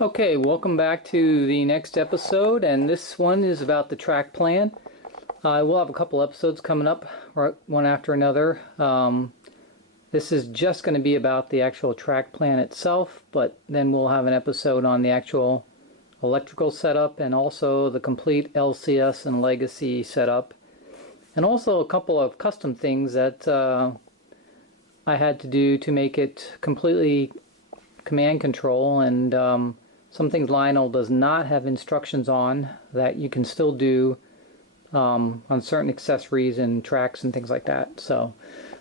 Okay, welcome back to the next episode, and this one is about the track plan. We'll have a couple episodes coming up, right, one after another. This is just going to be about the actual track plan itself, but then we'll have an episode on the actual electrical setup and also the complete LCS and legacy setup, and also a couple of custom things that I had to do to make it completely command control, and some things Lionel does not have instructions on that you can still do on certain accessories and tracks and things like that. So,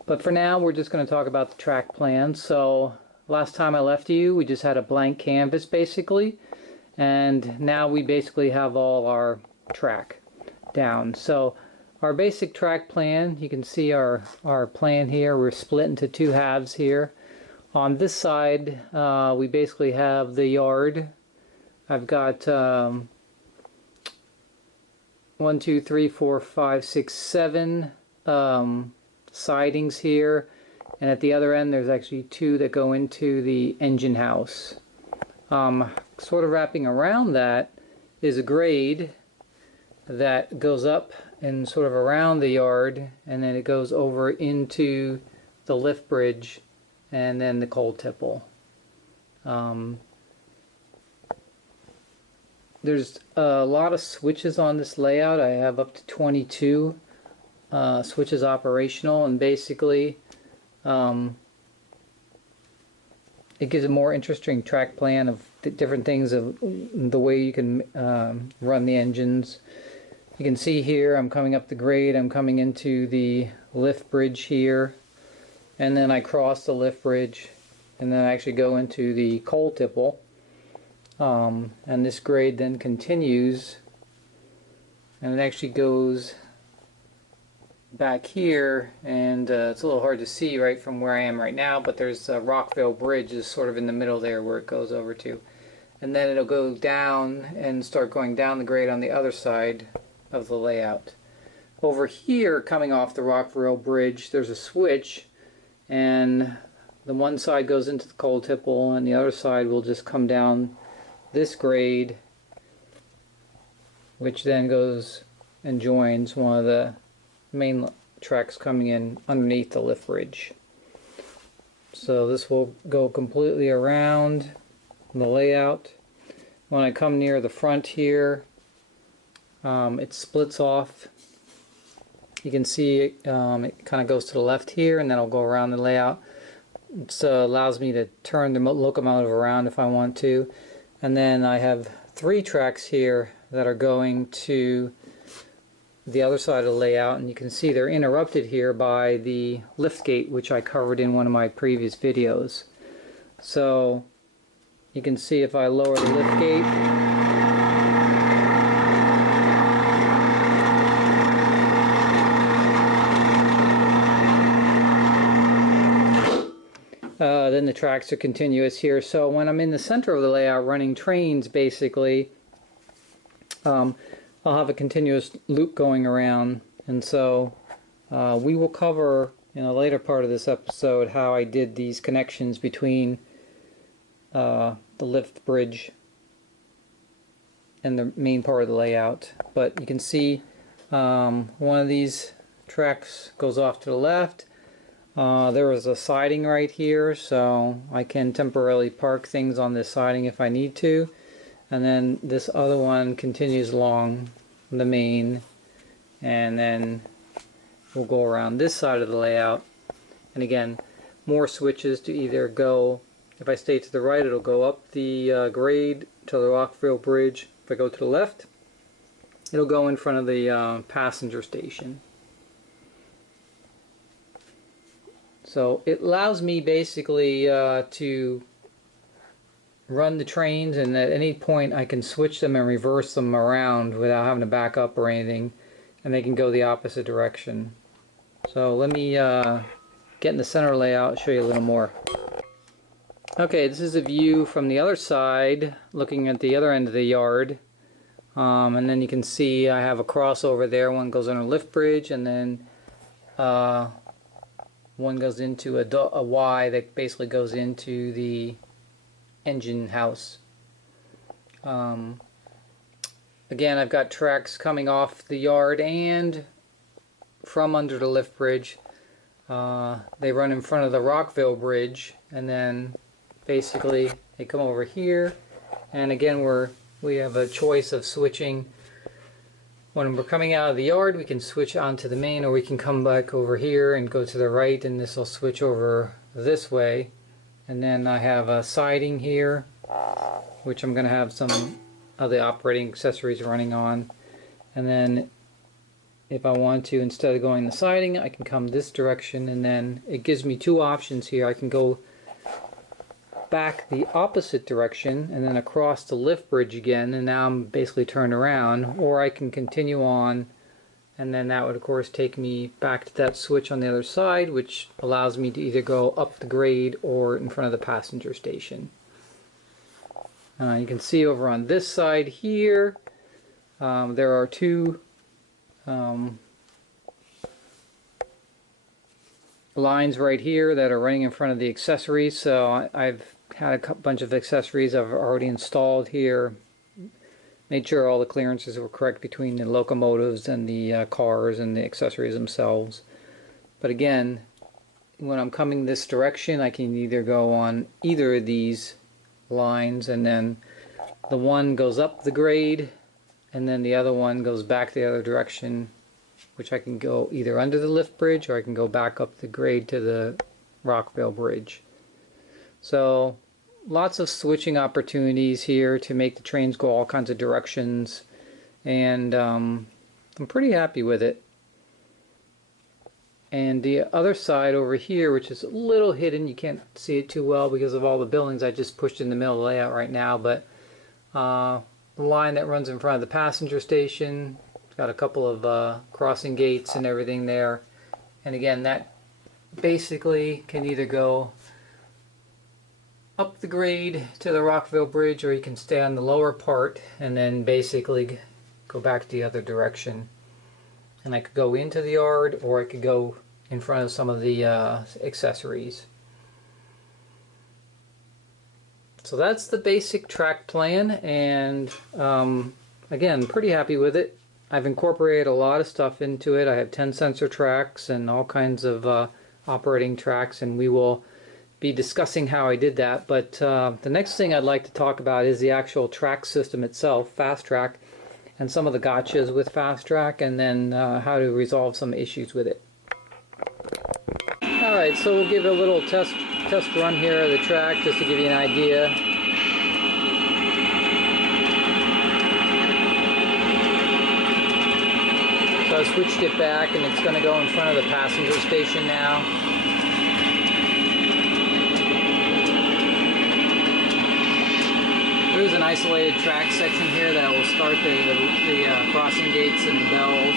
but for now we're just going to talk about the track plan. So last time I left you, we just had a blank canvas basically, and now we basically have all our track down. So our basic track plan, you can see our plan here. We're split into two halves here. On this side, we basically have the yard. I've got 1, 2, 3, 4, 5, 6, 7 sidings here, and at the other end there's actually 2 that go into the engine house. Sort of wrapping around that is a grade that goes up and sort of around the yard, and then it goes over into the lift bridge and then the coal tipple. There's a lot of switches on this layout. I have up to 22 switches operational, and basically it gives a more interesting track plan of different things, of the way you can run the engines. You can see here I'm coming up the grade, I'm coming into the lift bridge here, and then I cross the lift bridge and then I actually go into the coal tipple. And this grade then continues, and it actually goes back here, and it's a little hard to see right from where I am right now, but there's a Rockville Bridge is sort of in the middle there where it goes over to, and then it'll go down and start going down the grade on the other side of the layout. Over here, coming off the Rockville Bridge, there's a switch, and the one side goes into the coal tipple and the other side will just come down this grade, which then goes and joins one of the main tracks coming in underneath the lift bridge. So this will go completely around the layout. When I come near the front here, it splits off. You can see it kind of goes to the left here, and then I'll go around the layout. It allows me to turn the locomotive around if I want to. And then I have 3 tracks here that are going to the other side of the layout, and you can see they're interrupted here by the lift gate, which I covered in one of my previous videos. So you can see if I lower the lift gate, then the tracks are continuous here. So when I'm in the center of the layout running trains, basically, I'll have a continuous loop going around. And so we will cover in a later part of this episode how I did these connections between the lift bridge and the main part of the layout. But you can see one of these tracks goes off to the left. There is a siding right here, so I can temporarily park things on this siding if I need to. And then this other one continues along the main, and then we'll go around this side of the layout. And again, more switches to either go, if I stay to the right, it'll go up the grade to the Rockville Bridge. If I go to the left, it'll go in front of the passenger station. So it allows me basically to run the trains, and at any point I can switch them and reverse them around without having to back up or anything, and they can go the opposite direction. So let me get in the center layout and show you a little more. Okay, this is a view from the other side, looking at the other end of the yard. And then you can see I have a crossover there. One goes on a lift bridge, and then one goes into a Y that basically goes into the engine house. Again, I've got tracks coming off the yard and from under the lift bridge. They run in front of the Rockville Bridge, and then basically they come over here. And again, we have a choice of switching. When we're coming out of the yard, we can switch onto the main, or we can come back over here and go to the right, and this will switch over this way. And then I have a siding here, which I'm going to have some of the operating accessories running on. And then if I want to, instead of going the siding, I can come this direction, and then it gives me two options here. I can go back the opposite direction and then across the lift bridge again, and now I'm basically turned around, or I can continue on, and then that would of course take me back to that switch on the other side, which allows me to either go up the grade or in front of the passenger station. You can see over on this side here, there are two lines right here that are running in front of the accessories. So I've had a bunch of accessories I've already installed here, made sure all the clearances were correct between the locomotives and the cars and the accessories themselves. But again, when I'm coming this direction, I can either go on either of these lines, and then the one goes up the grade and then the other one goes back the other direction, which I can go either under the lift bridge or I can go back up the grade to the Rockville Bridge. So lots of switching opportunities here to make the trains go all kinds of directions, and I'm pretty happy with it. And the other side over here, which is a little hidden, you can't see it too well because of all the buildings I just pushed in the middle of the layout right now, but the line that runs in front of the passenger station, it's got a couple of crossing gates and everything there. And again, that basically can either go up the grade to the Rockville Bridge, or you can stay on the lower part and then basically go back the other direction. And I could go into the yard, or I could go in front of some of the accessories. So that's the basic track plan, and again, pretty happy with it. I've incorporated a lot of stuff into it. I have 10 sensor tracks and all kinds of operating tracks, and we will be discussing how I did that. But the next thing I'd like to talk about is the actual track system itself, Fastrack, and some of the gotchas with Fastrack, and then how to resolve some issues with it. Alright, so we'll give it a little test run here of the track just to give you an idea. So I switched it back, and it's going to go in front of the passenger station now. There's an isolated track section here that will start the crossing gates and bells.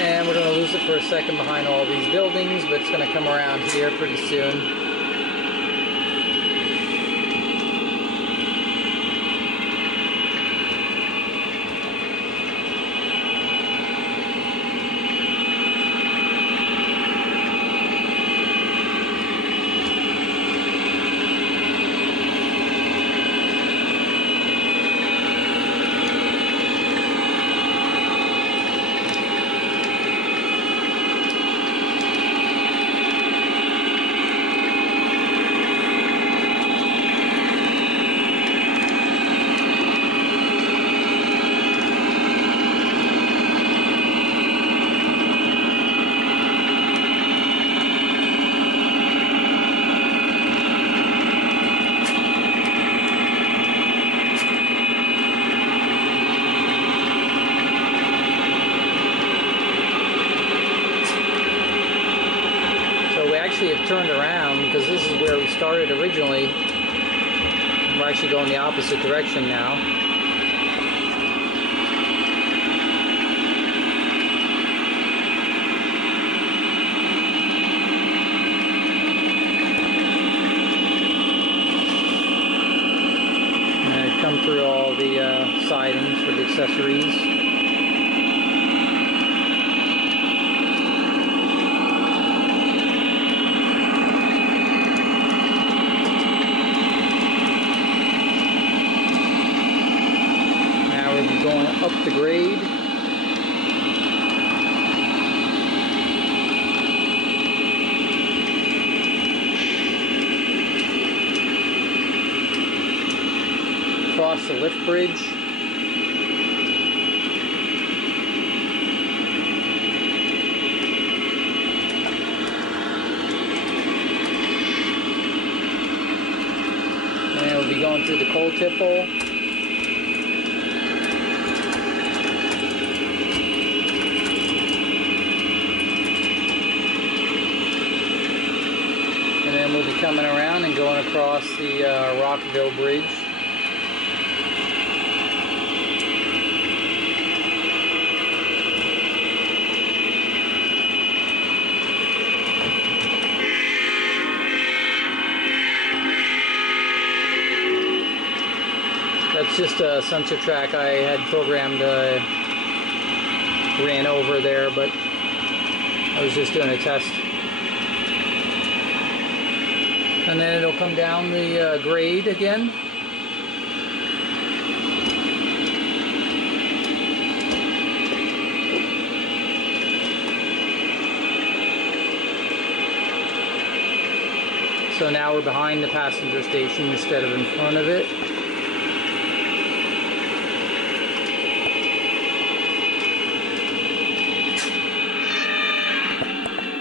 And we're going to lose it for a second behind all these buildings, but it's going to come around here pretty soon. Have turned around because this is where we started originally. We're actually going the opposite direction now. And it come through all the sidings for the accessories. Going up the grade. Across the lift bridge. And we'll be going through the coal tipple. We'll be coming around and going across the Rockville Bridge. That's just a sensor track I had programmed, ran over there, but I was just doing a test. And then it'll come down the grade again. So now we're behind the passenger station instead of in front of it.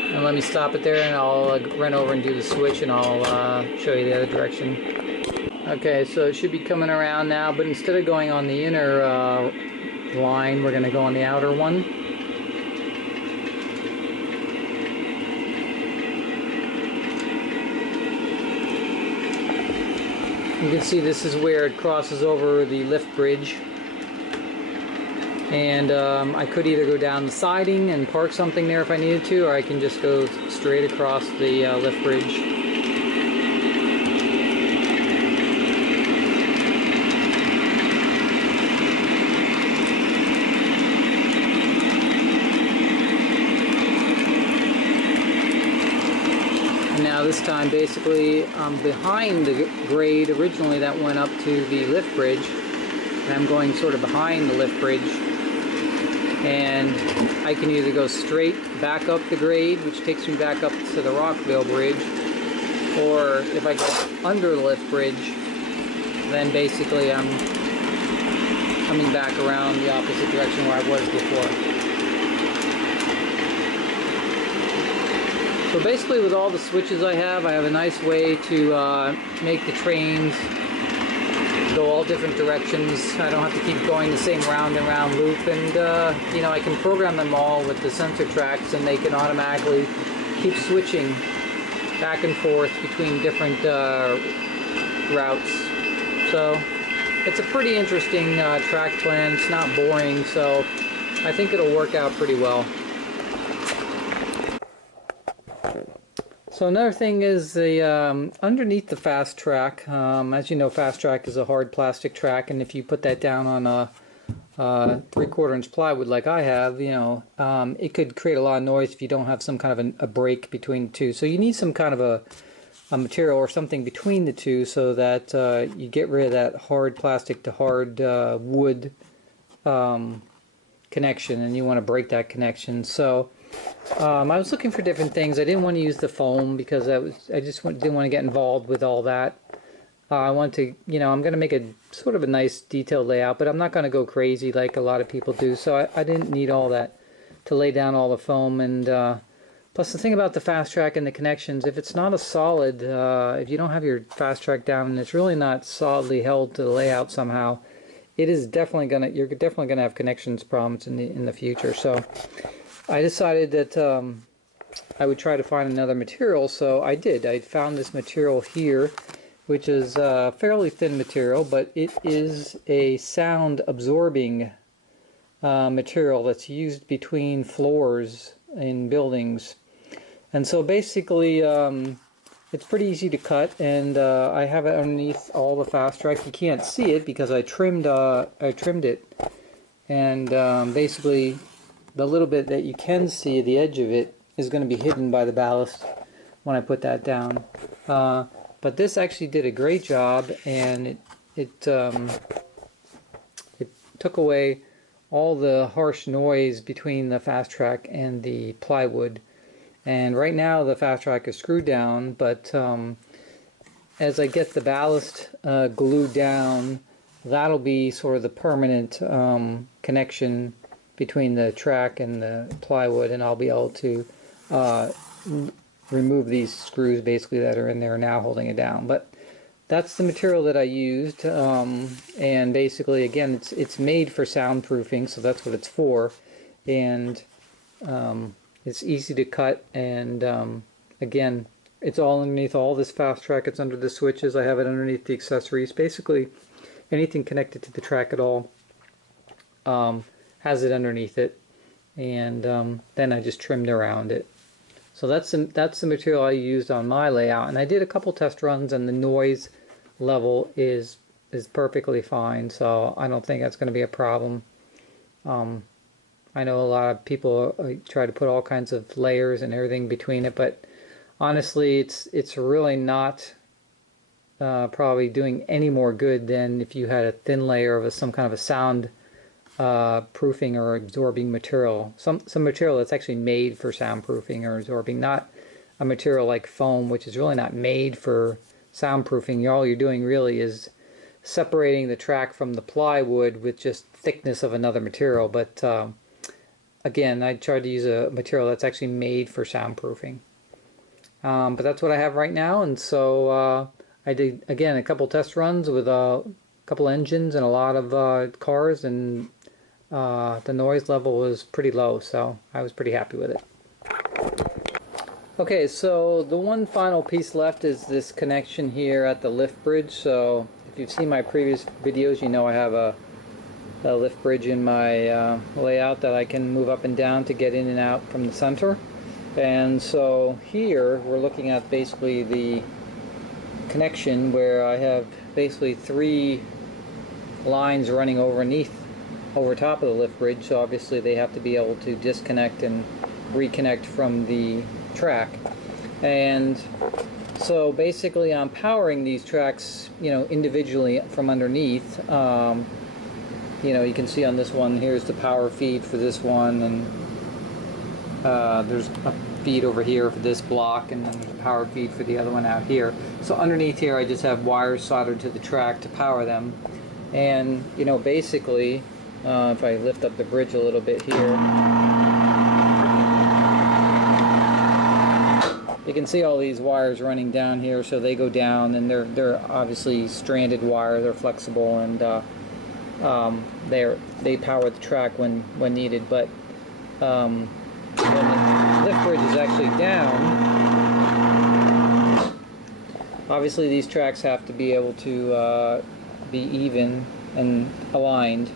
And let me stop it there and I'll run over and do the switch and I'll show you the other direction. Okay, so it should be coming around now, but instead of going on the inner line, we're going to go on the outer one. You can see this is where it crosses over the lift bridge. And I could either go down the siding and park something there if I needed to, or I can just go straight across the lift bridge. And now this time basically I'm behind the grade originally that went up to the lift bridge, and I'm going sort of behind the lift bridge. And I can either go straight back up the grade, which takes me back up to the Rockville Bridge, or if I go under the lift bridge, then basically I'm coming back around the opposite direction where I was before. So basically with all the switches I have a nice way to make the trains go all different directions. I don't have to keep going the same round and round loop, and you know, I can program them all with the sensor tracks, and they can automatically keep switching back and forth between different routes. So it's a pretty interesting track plan. It's not boring, so I think it'll work out pretty well. So another thing is the underneath the Fastrack. As you know, Fastrack is a hard plastic track, and if you put that down on a 3/4 inch plywood like I have, you know, it could create a lot of noise if you don't have some kind of a break between the two. So you need some kind of a material or something between the two so that you get rid of that hard plastic to hard wood connection, and you want to break that connection. So I was looking for different things. I didn't want to use the foam because I just didn't want to get involved with all that. I want to, you know, I'm going to make a sort of a nice detailed layout, but I'm not going to go crazy like a lot of people do. So I didn't need all that to lay down all the foam. And plus the thing about the Fastrack and the connections, if it's not a solid, if you don't have your Fastrack down and it's really not solidly held to the layout somehow, it is definitely going to, you're definitely going to have connections problems in the future. So I decided that I would try to find another material, so I did. I found this material here, which is a fairly thin material, but it is a sound absorbing material that's used between floors in buildings. And so basically it's pretty easy to cut, and I have it underneath all the Fastrack. You can't see it because I trimmed it, and basically the little bit that you can see, the edge of it, is going to be hidden by the ballast when I put that down. But this actually did a great job, and it took away all the harsh noise between the Fastrack and the plywood. And right now the Fastrack is screwed down, but as I get the ballast glued down, that'll be sort of the permanent connection between the track and the plywood, and I'll be able to remove these screws basically that are in there now holding it down. But that's the material that I used, and basically again it's made for soundproofing, so that's what it's for, and it's easy to cut, and again it's all underneath all this Fastrack. It's under the switches. I have it underneath the accessories. Basically anything connected to the track at all has it underneath it, and then I just trimmed around it. So that's the material I used on my layout, and I did a couple test runs, and the noise level is perfectly fine, so I don't think that's going to be a problem. I know a lot of people try to put all kinds of layers and everything between it, but honestly it's really not probably doing any more good than if you had a thin layer of some kind of a sound proofing or absorbing material. Some material that's actually made for soundproofing or absorbing, not a material like foam, which is really not made for soundproofing. All you're doing really is separating the track from the plywood with just thickness of another material. But again, I tried to use a material that's actually made for soundproofing. But that's what I have right now, and so I did again a couple test runs with a couple engines and a lot of cars, and the noise level was pretty low, so I was pretty happy with it. Okay, so the one final piece left is this connection here at the lift bridge. So if you've seen my previous videos, you know I have a lift bridge in my layout that I can move up and down to get in and out from the center. And so here we're looking at basically the connection where I have basically 3 lines running over top of the lift bridge, so obviously they have to be able to disconnect and reconnect from the track. And so basically I'm powering these tracks, you know, individually from underneath. You know, you can see on this one, here's the power feed for this one, and there's a feed over here for this block, and then there's a power feed for the other one out here. So underneath here I just have wires soldered to the track to power them. And you know, basically if I lift up the bridge a little bit here, you can see all these wires running down here. So they go down, and they're obviously stranded wire. They're flexible, and they power the track when needed. But when the lift bridge is actually down, obviously these tracks have to be able to be even and aligned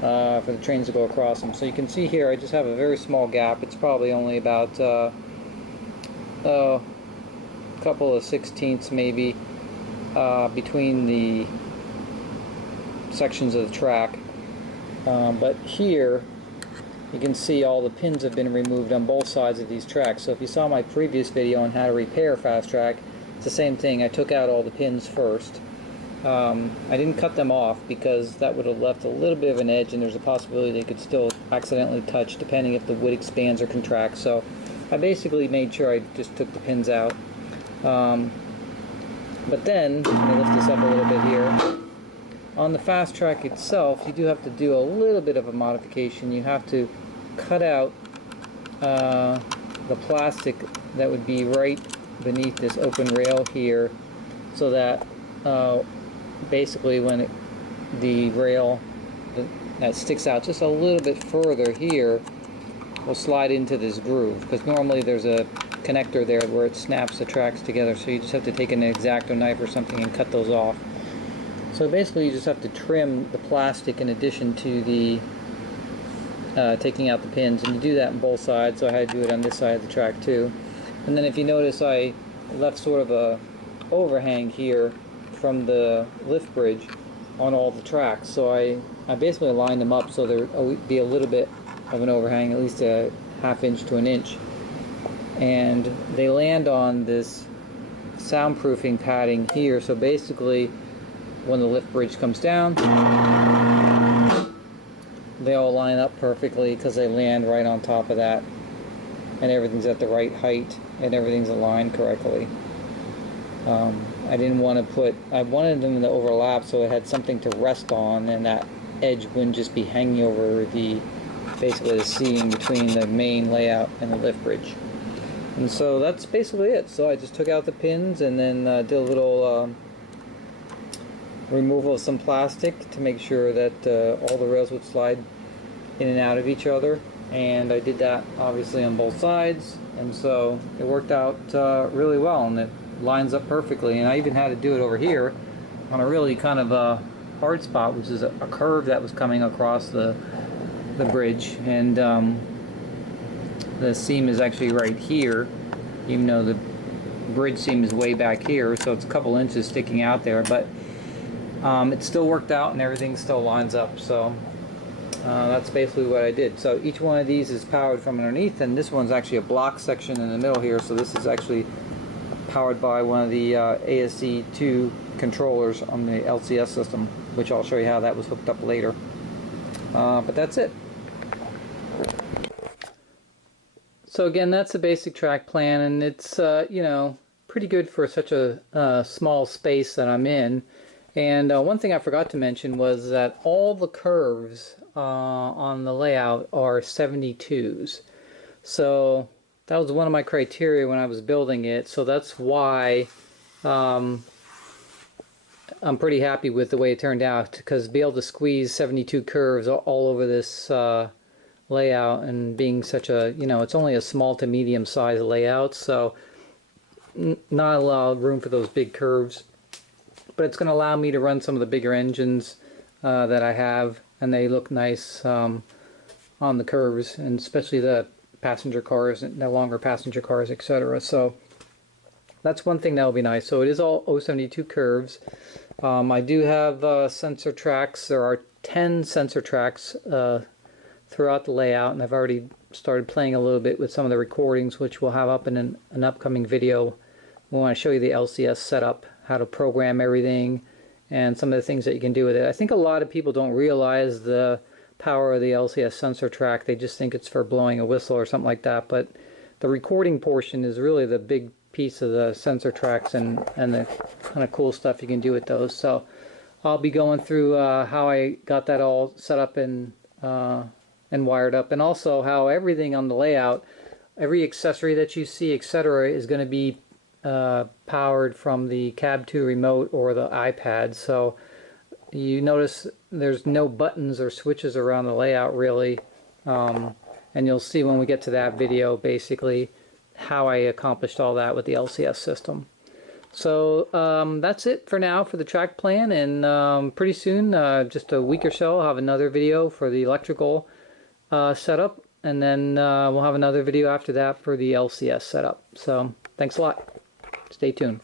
for the trains to go across them. So you can see here I just have a very small gap. It's probably only about a couple of 1/16 maybe between the sections of the track. But here you can see all the pins have been removed on both sides of these tracks. So if you saw my previous video on how to repair Fastrack, it's the same thing. I took out all the pins first. I didn't cut them off because that would have left a little bit of an edge, and there's a possibility they could still accidentally touch depending if the wood expands or contracts. So I basically made sure I just took the pins out. But then, let me lift this up a little bit here. On the Fastrack itself, you do have to do a little bit of a modification. You have to cut out the plastic that would be right beneath this open rail here, so that basically when the rail that sticks out just a little bit further here will slide into this groove, because normally there's a connector there where it snaps the tracks together, so you just have to take an X-Acto knife or something and cut those off. So basically you just have to trim the plastic in addition to the taking out the pins, and you do that on both sides, so I had to do it on this side of the track too. And then if you notice, I left sort of a overhang here from the lift bridge on all the tracks. So I basically lined them up so there would be a little bit of an overhang, at least a ½ inch to an inch. And they land on this soundproofing padding here. So basically, when the lift bridge comes down, they all line up perfectly because they land right on top of that, and everything's at the right height and everything's aligned correctly. I didn't want to put, I wanted them to overlap so it had something to rest on, and that edge wouldn't just be hanging over the, basically the seam between the main layout and the lift bridge. And so that's basically it. So I just took out the pins and then did a little removal of some plastic to make sure that all the rails would slide in and out of each other. And I did that obviously on both sides, and so it worked out really well, and it lines up perfectly. And I even had to do it over here on a really kind of a hard spot, which is a curve that was coming across the bridge, and the seam is actually right here, even though the bridge seam is way back here, so it's a couple inches sticking out there, but it still worked out and everything still lines up. So that's basically what I did. So each one of these is powered from underneath, and this one's actually a block section in the middle here, so this is actually powered by one of the ASC2 controllers on the LCS system, which I'll show you how that was hooked up later. But that's it. So again, that's the basic track plan, and it's you know, pretty good for such a small space that I'm in. And one thing I forgot to mention was that all the curves on the layout are 72s. So that was one of my criteria when I was building it. So that's why I'm pretty happy with the way it turned out, because to be able to squeeze 72 curves all over this layout, and being such a, you know, it's only a small to medium size layout, so not a lot of room for those big curves, but it's going to allow me to run some of the bigger engines that I have, and they look nice on the curves, and especially the passenger cars, no longer passenger cars, etc. So that's one thing that will be nice. So it is all 072 curves. I do have sensor tracks. There are 10 sensor tracks throughout the layout, and I've already started playing a little bit with some of the recordings, which we'll have up in an upcoming video. We want to show you the LCS setup, how to program everything, and some of the things that you can do with it. I think a lot of people don't realize the power of the LCS sensor track. They just think it's for blowing a whistle or something like that, but the recording portion is really the big piece of the sensor tracks, and the kind of cool stuff you can do with those. So I'll be going through how I got that all set up and wired up, and also how everything on the layout, every accessory that you see, etc., is going to be powered from the Cab 2 remote or the iPad. So you notice there's no buttons or switches around the layout really, and you'll see when we get to that video basically how I accomplished all that with the LCS system. So that's it for now for the track plan, and pretty soon, just a week or so, I'll have another video for the electrical setup, and then we'll have another video after that for the LCS setup. So thanks a lot. Stay tuned.